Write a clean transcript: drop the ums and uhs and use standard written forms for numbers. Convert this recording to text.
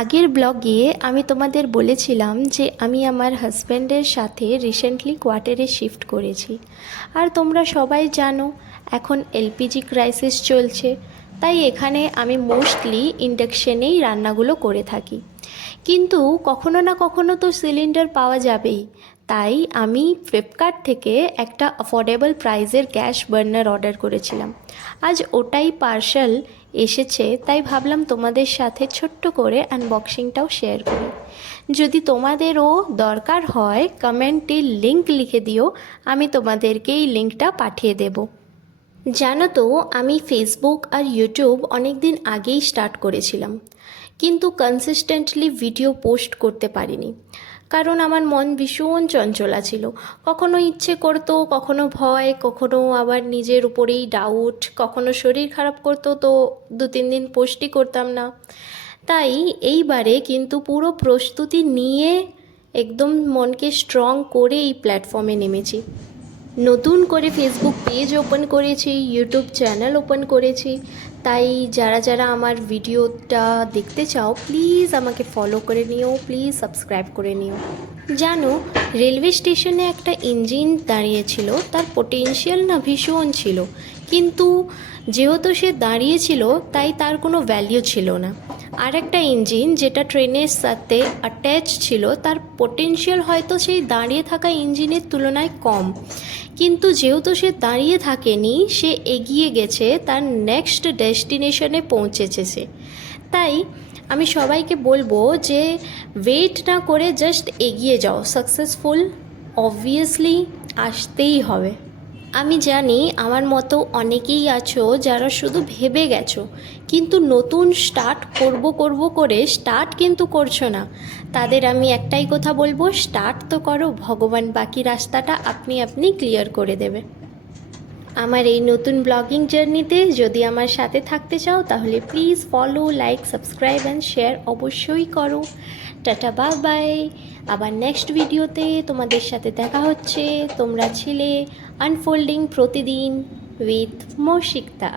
আগের ব্লগে আমি তোমাদের বলেছিলাম যে আমি আমার হাজব্যান্ডের সাথে রিসেন্টলি কোয়ার্টারে শিফট করেছি। আর তোমরা সবাই জানো এখন এলপিজি ক্রাইসিস চলছে, তাই এখানে আমি মোস্টলি ইন্ডাকশনেই রান্নাগুলো করে থাকি। কিন্তু কখনো না কখনো তো সিলিন্ডার পাওয়া যাবেই, তাই আমি ফ্লিপকার্ট থেকে একটা অ্যাফোর্ডেবল প্রাইসের গ্যাস বার্নার অর্ডার করেছিলাম। আজ ওটাই পার্সেল এসেছে, তাই ভাবলাম তোমাদের সাথে ছোট্ট করে আনবক্সিংটাও শেয়ার করি। যদি তোমাদেরও দরকার হয় কমেন্টে লিংক লিখে দিও, আমি তোমাদেরকে এই লিংকটা পাঠিয়ে দেব। জানো তো, আমি ফেসবুক আর ইউটিউব অনেক দিন আগেই স্টার্ট করেছিলাম, কিন্তু কনসিস্টেন্টলি ভিডিও পোস্ট করতে পারিনি, কারণ আমার মন ভীষণ চঞ্চলা ছিল। কখনো ইচ্ছে করতো, কখনো ভয়, কখনো আবার নিজের উপরেই ডাউট, কখনো শরীর খারাপ করতো তো 2-3 দিন পোস্টই করতাম না। তাই এইবারে কিন্তু পুরো প্রস্তুতি নিয়ে একদম মনকে স্ট্রং করে এই প্ল্যাটফর্মে নেমেছি। নতুন করে ফেসবুক পেজ ওপেন করেছি, ইউটিউব চ্যানেল ওপেন করেছি। তাই যারা যারা আমার ভিডিওটা দেখতে চাও প্লিজ আমাকে ফলো করে নিও, প্লিজ সাবস্ক্রাইব করে নিও। জানো, রেলওয়ে স্টেশনে একটা ইঞ্জিন দাঁড়িয়েছিল, তার পোটেনশিয়াল না ভীষণ ছিল, কিন্তু যেহেতু সে দাঁড়িয়েছিল তাই তার কোনো ভ্যালিউ ছিল না। আর একটা ইঞ্জিন যেটা ট্রেনের সাথে অ্যাটাচ ছিল, তার পোটেনশিয়াল হয়তো সেই দাঁড়িয়ে থাকা ইঞ্জিনের তুলনায় কম, কিন্তু যেহেতু সে দাঁড়িয়ে থাকেনি, সে এগিয়ে গেছে, তার নেক্সট ডেস্টিনেশনে পৌঁছেছে সে। তাই আমি সবাইকে বলবো যে ওয়েট না করে জাস্ট এগিয়ে যাও, সাকসেসফুল অবভিয়াসলি আসতেই হবে। আমি জানি আমার মতো অনেকেই আছো যারা শুধু ভেবে গেছো, কিন্তু নতুন স্টার্ট করব করব করে স্টার্ট কিন্তু করছো না। তাদের আমি একটাই কথা বলবো, স্টার্ট তো করো, ভগবান বাকি রাস্তাটা আপনি আপনি ক্লিয়ার করে দেবে। আমার এই নতুন ব্লগিং জার্নিতে যদি আমার সাথে থাকতে চাও তাহলে please follow, like, subscribe and share অবশ্যই করো। Tata, bye bye. আবার নেক্সট ভিডিওতে তোমাদের সাথে দেখা হচ্ছে। তোমরা ছিলে আনফোল্ডিং প্রতিদিন উইথ মৌশিকতা।